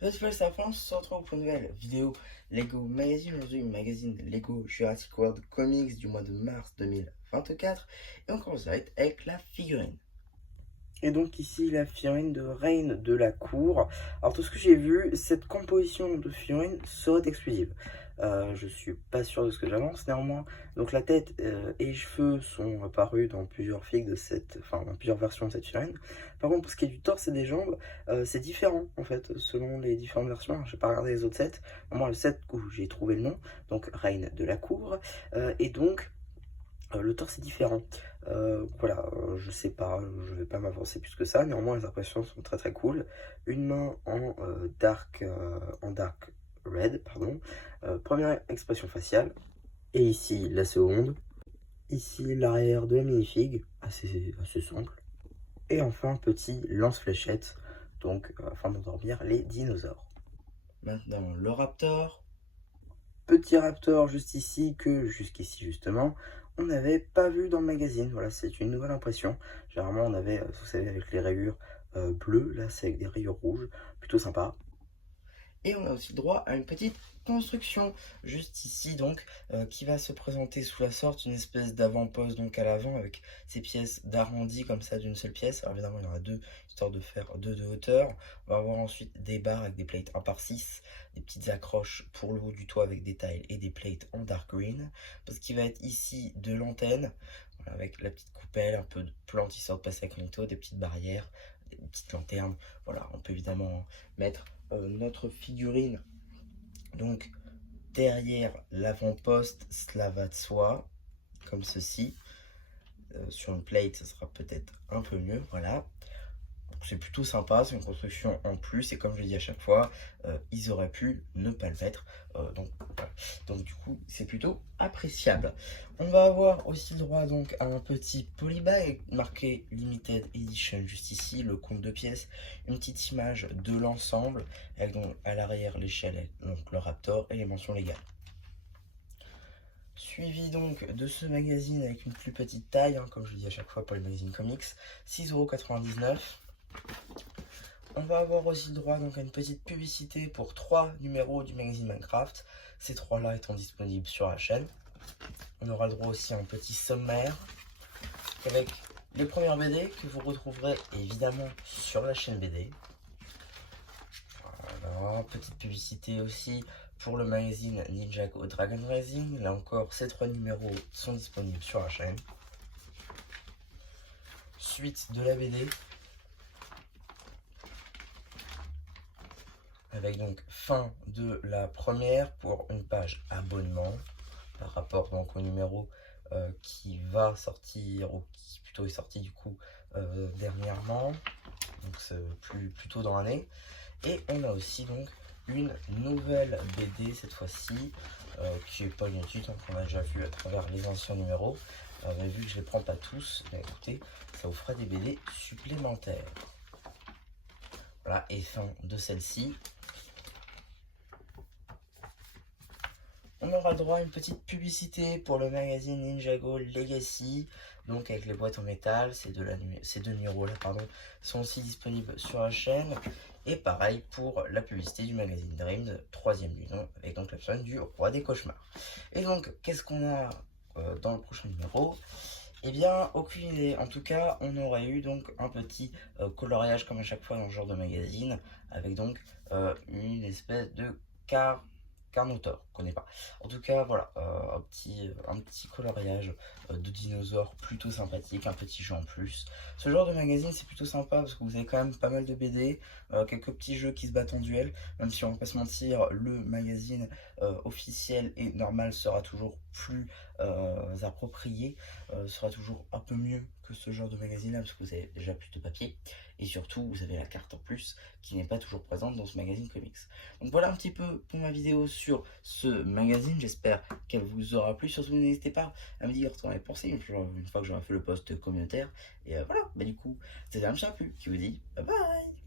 Festival Safran, on se retrouve pour une nouvelle vidéo Lego Magazine. Aujourd'hui, magazine Lego Jurassic World Comics du mois de mars 2024. Et on commence direct avec la figurine. Et donc ici la figurine de Reine de la Cour. Alors tout ce que j'ai vu, cette composition de figurine serait exclusive. Je suis pas sûr de ce que j'avance néanmoins. Donc la tête et les cheveux sont apparus dans plusieurs figues de dans plusieurs versions de cette figurine. Par contre pour ce qui est du torse et des jambes, c'est différent en fait selon les différentes versions. Alors, je vais pas regarder les autres sets. Moi le set où j'ai trouvé le nom, donc Reine de la Cour, et donc le torse est différent. Voilà, je sais pas, je vais pas m'avancer plus que ça. Néanmoins, les impressions sont très très cool. Une main en dark red, pardon. Première expression faciale. Et ici, la seconde. Ici, l'arrière de la minifig, assez simple. Et enfin, petit lance-fléchette, donc afin d'endormir les dinosaures. Maintenant, le raptor. Petit raptor juste ici que jusqu'ici justement on n'avait pas vu dans le magazine. Voilà, c'est une nouvelle impression. Généralement on avait, vous savez, avec les rayures bleues, là c'est avec des rayures rouges, plutôt sympa. Et on a aussi droit à une petite construction juste ici donc qui va se présenter sous la sorte, une espèce d'avant-poste donc à l'avant avec ces pièces d'arrondi comme ça d'une seule pièce. Alors évidemment il y en aura deux histoire de faire deux de hauteur. On va avoir ensuite des barres avec des plates 1 par 6, des petites accroches pour le haut du toit avec des tiles et des plates en dark green. Parce qu'il va être ici de l'antenne voilà, avec la petite coupelle, un peu de plantes histoire de passer avec Magneto, des petites barrières, des petites lanternes. Voilà, on peut évidemment mettre notre figurine donc derrière l'avant-poste, cela va de soi comme ceci. Sur une plate ça sera peut-être un peu mieux, voilà. C'est plutôt sympa, c'est une construction en plus et comme je le dis à chaque fois, ils auraient pu ne pas le mettre, donc du coup c'est plutôt appréciable. On va avoir aussi le droit donc à un petit polybag marqué Limited Edition juste ici, le compte de pièces, une petite image de l'ensemble avec donc à l'arrière l'échelle, donc le Raptor et les mentions légales. Suivi donc de ce magazine avec une plus petite taille, hein, comme je le dis à chaque fois pour les magazines comics, 6,99 €. On va avoir aussi le droit donc à une petite publicité pour 3 numéros du magazine Minecraft, ces 3 là étant disponibles sur la chaîne. On aura le droit aussi à un petit sommaire avec les premières BD que vous retrouverez évidemment sur la chaîne BD. Voilà, petite publicité aussi pour le magazine Ninjago Dragon Racing. Là encore, ces 3 numéros sont disponibles sur la chaîne. Suite de la BD. Avec donc fin de la première pour une page abonnement par rapport donc au numéro qui va sortir ou qui plutôt est sorti du coup dernièrement, donc c'est plutôt dans l'année. Et on a aussi donc une nouvelle BD cette fois-ci qui est pas inutile, qu'on a déjà vu à travers les anciens numéros, mais vu que je les prends pas tous, bah, écoutez, ça vous fera des BD supplémentaires. Voilà, et fin de celle-ci. On aura le droit à une petite publicité pour le magazine Ninjago Legacy, donc avec les boîtes en métal, ces deux numéros là pardon, sont aussi disponibles sur la chaîne. Et pareil pour la publicité du magazine Dream, troisième du nom, avec donc la personne du Roi des Cauchemars. Et donc, qu'est-ce qu'on a dans le prochain numéro? Eh bien, aucune idée. En tout cas, on aurait eu donc un petit coloriage comme à chaque fois dans ce genre de magazine, avec donc une espèce de Carnotaur, je connais pas. En tout cas, voilà, un petit coloriage de dinosaures plutôt sympathique, un petit jeu en plus. Ce genre de magazine, c'est plutôt sympa parce que vous avez quand même pas mal de BD, quelques petits jeux qui se battent en duel, même si on va pas se mentir, le magazine officiel et normal sera toujours plus approprié, sera toujours un peu mieux que ce genre de magazine là parce que vous avez déjà plus de papier et surtout vous avez la carte en plus qui n'est pas toujours présente dans ce magazine comics. Donc voilà un petit peu pour ma vidéo sur ce magazine, j'espère qu'elle vous aura plu. Surtout n'hésitez pas à me dire ce que vous en avez pensé une fois que j'aurai fait le post communautaire. Et voilà, bah du coup, c'était un chat qui vous dit bye bye.